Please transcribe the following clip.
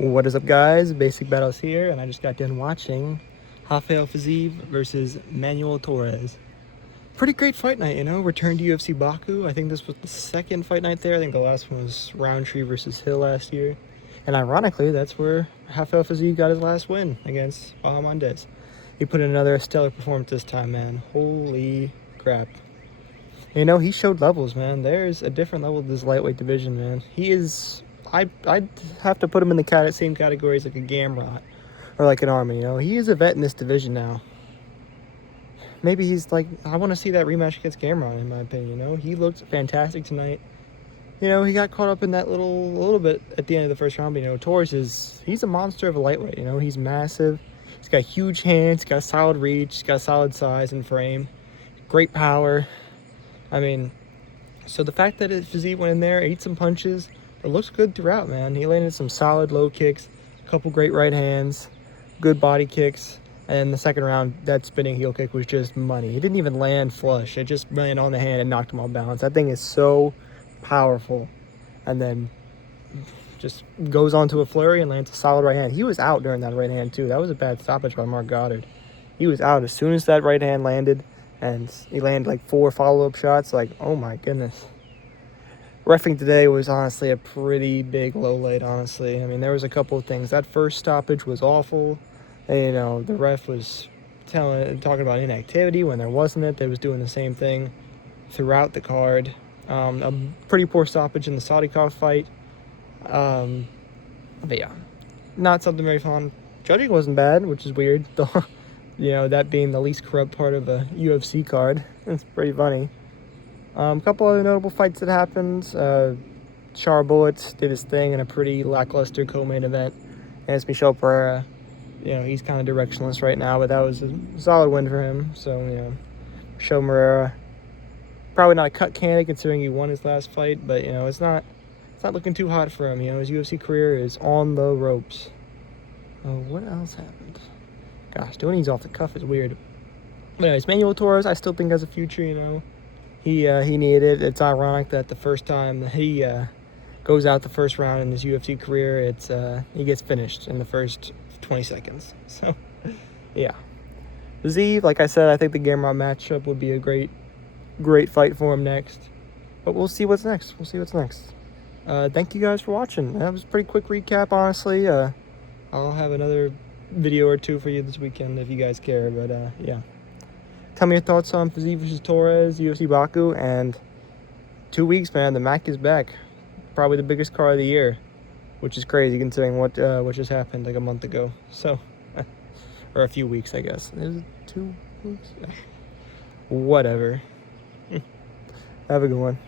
What is up, guys? Basic Battles here, and I just got done watching Rafael Fiziev versus Manuel Torres. Pretty great fight night, you know. Returned to UFC Baku. I think this was the second fight night there. I think the last one was Roundtree versus Hill last year. And ironically, that's where Rafael Fiziev got his last win against Bahamondes. He put in another stellar performance this time, man. Holy crap. You know, he showed levels, man. There's a different level of this lightweight division, man. He is... I'd have to put him in the same category as like a Gamrot or like an Armin, you know. He is a vet in this division now. Maybe he's like, I want to see that rematch against Gamrot, in my opinion, you know. He looked fantastic tonight. You know, he got caught up in that little bit at the end of the first round, but, you know, Torres he's a monster of a lightweight, you know. He's massive. He's got huge hands, he's got solid reach, he's got solid size and frame. Great power. I mean, so the fact that Fiziev went in there, ate some punches, it looks good throughout, man. He landed some solid low kicks, a couple great right hands, good body kicks, and the second round, that spinning heel kick was just money. It didn't even land flush. It just landed on the hand and knocked him off balance. That thing is so powerful. And then just goes onto a flurry and lands a solid right hand. He was out during that right hand, too. That was a bad stoppage by Mark Goddard. He was out as soon as that right hand landed, and he landed like 4 follow-up shots. Like, oh my goodness. Reffing today was honestly a pretty big low light, honestly. I mean, there was a couple of things. That first stoppage was awful. And, you know, the ref was talking about inactivity when there wasn't it. They was doing the same thing throughout the card. A pretty poor stoppage in the Sadikov fight. But yeah, not something very fun. Judging wasn't bad, which is weird. You know, that being the least corrupt part of a UFC card. It's pretty funny. A couple other notable fights that happened. Char Bullets did his thing in a pretty lackluster co-main event. And it's Michel Pereira. You know, he's kind of directionless right now, but that was a solid win for him. So, you know, Michel Pereira, probably not a cut candidate considering he won his last fight, but, you know, it's not looking too hot for him. You know, his UFC career is on the ropes. Oh, what else happened? Gosh, doing these off the cuff is weird. But anyways, Manuel Torres, I still think has a future, you know. He needed it. It's ironic that the first time he goes out the first round in his UFC career, he gets finished in the first 20 seconds. So, yeah. Fiziev, like I said, I think the Gamrot matchup would be a great fight for him next. But we'll see what's next. Thank you guys for watching. That was a pretty quick recap, honestly. I'll have another video or two for you this weekend if you guys care. But, yeah. Tell me your thoughts on Fiziev versus Torres, UFC Baku, and 2 weeks, man. The MAC is back. Probably the biggest card of the year, which is crazy considering what just happened like a month ago. So, or a few weeks, I guess. Is it 2 weeks? Whatever. Have a good one.